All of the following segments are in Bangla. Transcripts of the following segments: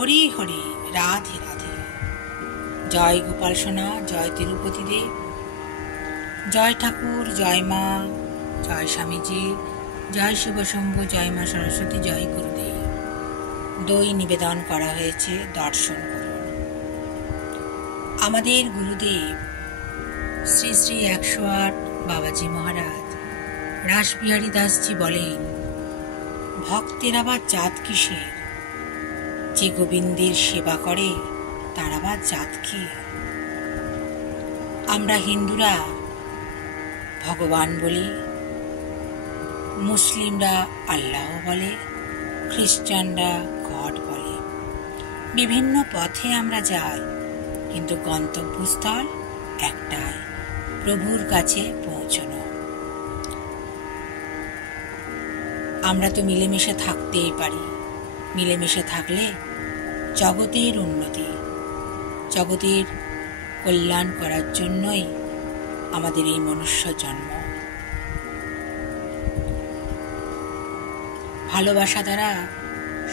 হরি হরি, রাধে রাধে। জয় গোপাল সোনা, জয় তিরুপতি দেব, জয় ঠাকুর, জয় মা, জয় স্বামীজি, জয় শিবশম্ভু, জয় মা সরস্বতী, জয় গুরুদেব। দই নিবেদন করা হয়েছে, দর্শন করুন। আমাদের গুরুদেব শ্রী শ্রী 108 বাবাজি মহারাজ রাসবিহারী দাসজি বলেন, ভক্তের আবার জাত কিসের? যে গোবিন্দের সেবা করে তার আবার জাত কি? আমরা হিন্দুরা ভগবান বলি, মুসলিমরা আল্লাহ বলে, খ্রিস্টানরা গড বলে। বিভিন্ন পথে আমরা যাই, কিন্তু গন্তব্যস্থল একটাই, প্রভুর কাছে পৌঁছানো। আমরা তো মিলেমিশে থাকতেই পারি। মিলেমিশে থাকলে জগতের উন্নতি, জগতের কল্যাণ করার জন্যই আমাদের এই মনুষ্য জন্ম। ভালোবাসা দ্বারা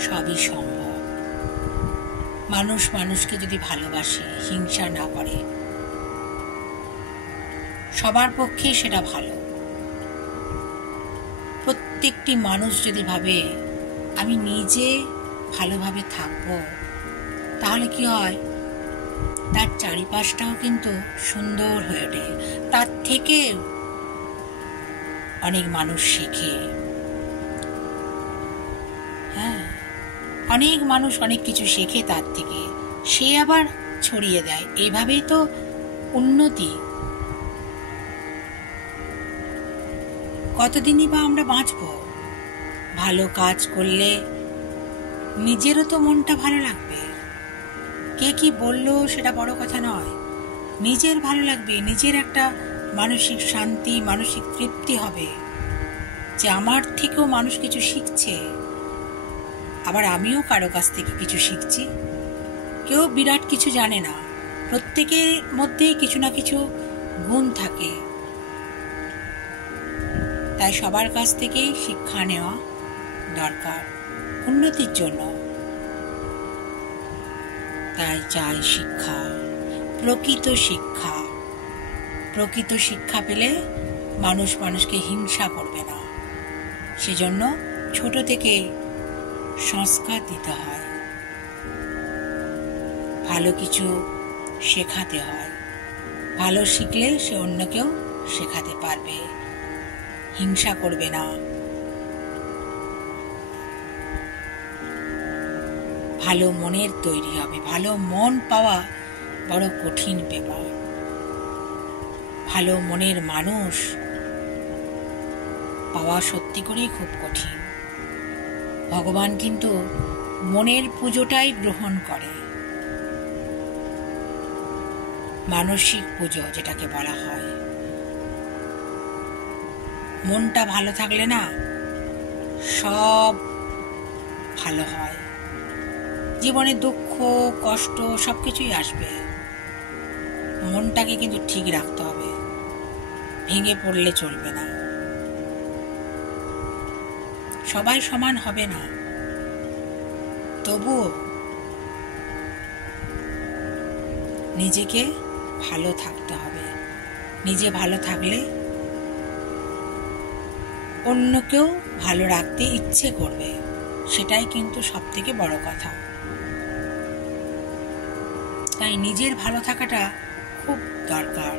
সবই সম্ভব। মানুষ মানুষকে যদি ভালোবাসে, হিংসা না করে, সবার পক্ষে সেটা ভালো। প্রত্যেকটি মানুষ যদি ভাবে আমি নিজে ভালোভাবে থাকবো, তাহলে কি হয়, তার চারিপাশটাও কিন্তু সুন্দর হয়ে ওঠে। তার থেকে অনেক মানুষ শেখে। হ্যাঁ, অনেক মানুষ অনেক কিছু শেখে তার থেকে, সে আবার ছড়িয়ে দেয়। এইভাবেই তো উন্নতি। কতদিনই বা আমরা বাঁচবো? ভালো কাজ করলে নিজেরও তো মনটা ভালো লাগবে। কে কি বললো সেটা বড় কথা নয়, নিজের ভালো লাগবে, নিজের একটা মানসিক শান্তি, মানসিক তৃপ্তি হবে যে আমার থেকেও মানুষ কিছু শিখছে, আবার আমিও কারো কাছ থেকে কিছু শিখছি। কেউ বিরাট কিছু জানে না, প্রত্যেকের মধ্যেই কিছু না কিছু গুণ থাকে। তাই সবার কাছ থেকেই শিক্ষা নেওয়া দরকার উন্নতির জন্য। তাই চাই শিক্ষা, প্রকৃত শিক্ষা। প্রকৃত শিক্ষা পেলে মানুষ মানুষকে হিংসা করবে না। সেজন্য ছোট থেকে সংস্কার দিতে হয়, ভালো কিছু শেখাতে হয়। ভালো শিখলে সে অন্যকেও শেখাতে পারবে, হিংসা করবে না। ভালো মনের তৈরি হবে। ভালো মন পাওয়া বড় কঠিন ব্যাপার। ভালো মনের মানুষ পাওয়া সত্যি করেই খুব কঠিন। ভগবান কিন্তু মনের পুজোটাই গ্রহণ করে, মানসিক পুজো যেটাকে বলা হয়। মনটা ভালো থাকলে না সব ভালো হয়। জীবনে দুঃখ, কষ্ট সবকিছুই আসবে। মনটাকে কিন্তু ঠিক রাখতে হবে, ভেঙে পড়লে চলবে না। সবাই সমান হবে না, তবুও নিজেকে ভালো থাকতে হবে। নিজে ভালো থাকলে অন্যকেও ভালো রাখতে ইচ্ছে করবে, সেটাই কিন্তু সব থেকে বড় কথা। তাই নিজের ভালো থাকাটা খুব দরকার।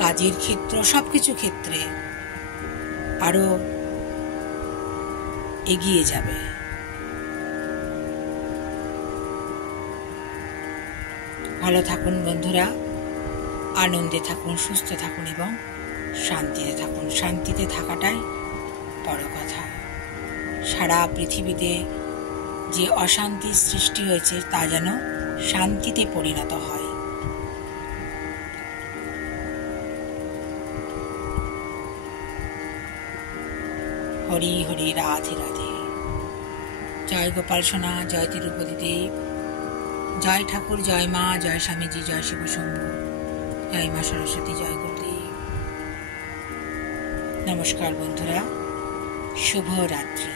কাজের ক্ষেত্র, সবকিছু ক্ষেত্রে আরো এগিয়ে যাবে। ভালো থাকুন বন্ধুরা, আনন্দে থাকুন, সুস্থ থাকুন এবং শান্তিতে থাকুন। শান্তিতে থাকাটাই বড় কথা। সারা পৃথিবীতে যে অশান্তির সৃষ্টি হয়েছে তা যেন শান্তিতে পরিণত হয়। হরি হরি, রাধে রাধে। জয় গোপাল সোনা, জয় তিরুপতি দেব, জয় ঠাকুর, জয় মা, জয় স্বামীজি, জয় শিবশম্ভু, জয় মা সরস্বতী, জয় গুরুদেব। নমস্কার বন্ধুরা, শুভ রাত্রি।